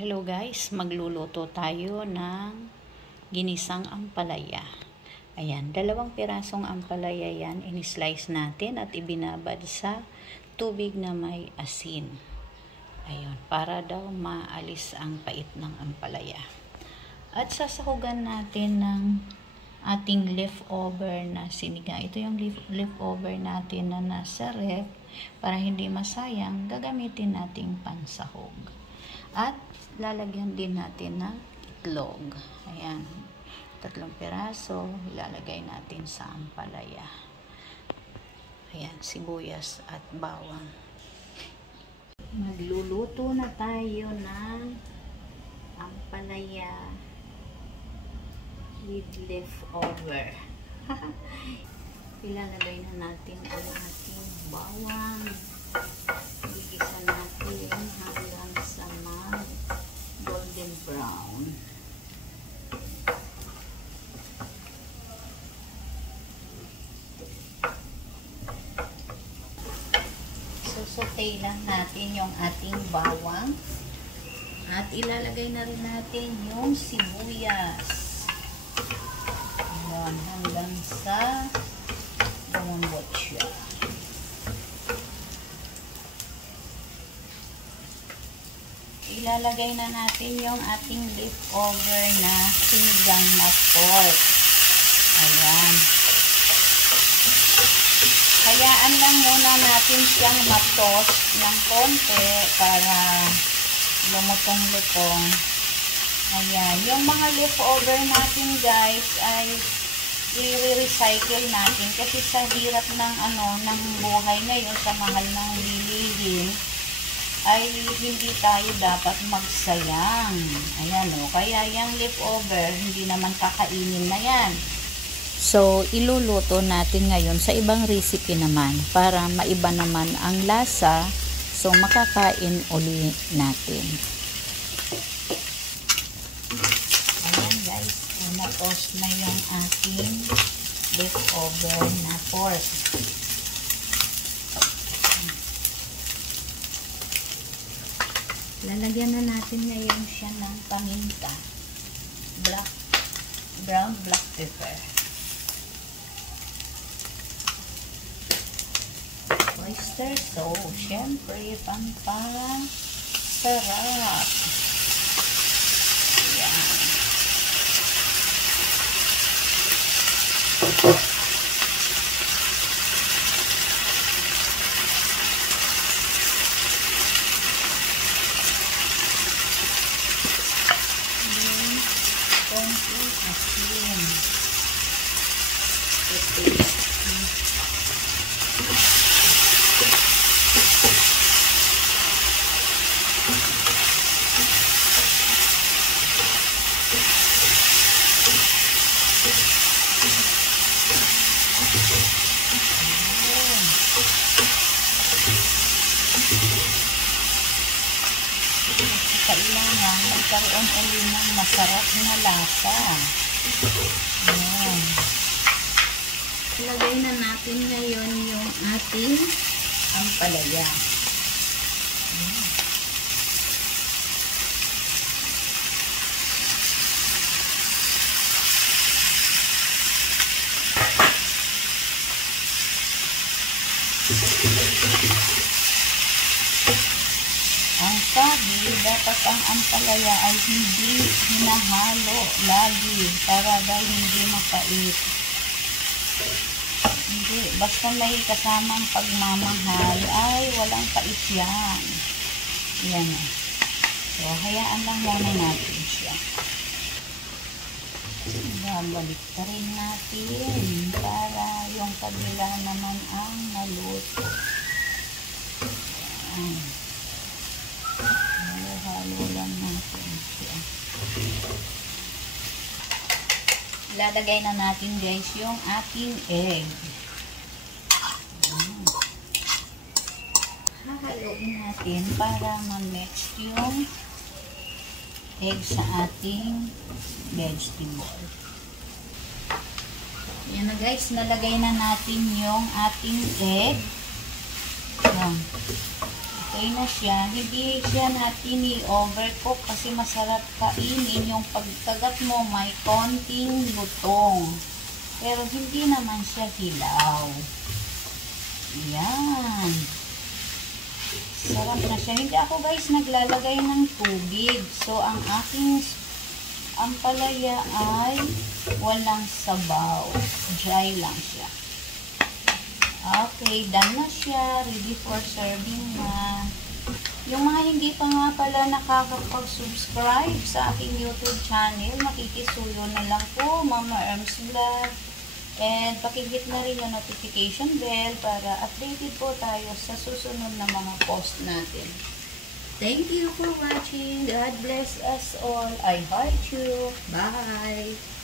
Hello guys, magluluto tayo ng ginisang ampalaya. Ayan, 2 pirasong ampalaya yan, in-slice natin at ibinabad sa tubig na may asin. Ayun, para daw maalis ang pait ng ampalaya. At sasahugan natin ng ating leftover na sinigang. Ito yung leftover natin na nasa ref. Para hindi masayang, gagamitin nating pansahog. At lalagyan din natin ng itlog. Ayan, 3 piraso, ilalagay natin sa ampalaya. Ayan, sibuyas at bawang. Magluluto na tayo ng ampalaya with leftover. Ilalagay na natin ang ating bawang. Igisa natin hanggang sa golden brown. Saute lang natin yung ating bawang. At ilalagay na rin natin yung sibuyas. Ayan, hanggang sa lumambot siya. Ilalagay na natin yung ating leftover na sinigang na pork. Ayan. Hayaan lang muna natin siyang matos ng konti para lumutong-lutong. Ayan. Yung mga leftover natin guys ay i-recycle natin kasi sa hirap ng buhay ngayon, sa mahal ng bilihin, ay hindi tayo dapat magsayang. Ayan o, kaya yung leftover, hindi naman kakainin na yan. So, iluluto natin ngayon sa ibang recipe naman para maiba naman ang lasa. So, makakain uli natin. Ayan guys, natos na yung ating leftover na pork. Lalagyan na natin ngayon siya ng paminta, brown black pepper, oyster sauce, syempre pampasarap. Yan. Kailangan magkaroon ulit ng masarap na lasa. Ayan. Ilagay na natin ngayon yung ating ampalaya. Ayan. Ang sabi, dapat ang ampalaya ay hindi hinahalo lagi para daw hindi mapait. Hindi, basta may kasamang pagmamahal ay walang pait yan. Yan. So, hayaan lang muna natin siya. Babalik ka rin natin para yung kabila naman ang maluto. Yan. Halo lang natin siya. Ilalagay na natin guys yung ating egg. Hahaluin natin para ma-mix yung egg sa ating vegetable. Yan na guys, nalagay na natin yung ating egg. Yan. Ito okay na siya. Hindi siya natin i-overcook kasi masarap kainin yung pagkagat mo may konting lutong. Pero hindi naman siya hilaw. Yan. Sarap na siya. Hindi ako guys naglalagay ng tubig. So, ang aking ampalaya ay walang sabaw. Dry lang siya. Okay, done na siya. Ready for serving na. Yung mga hindi pa nga pala nakakapag-subscribe sa aking YouTube channel, makikisuyo na lang po, Mama Erms Vlog. And pakihit na rin yung notification bell para updated po tayo sa susunod na mga post natin. Thank you for watching. God bless us all. I heart you. Bye!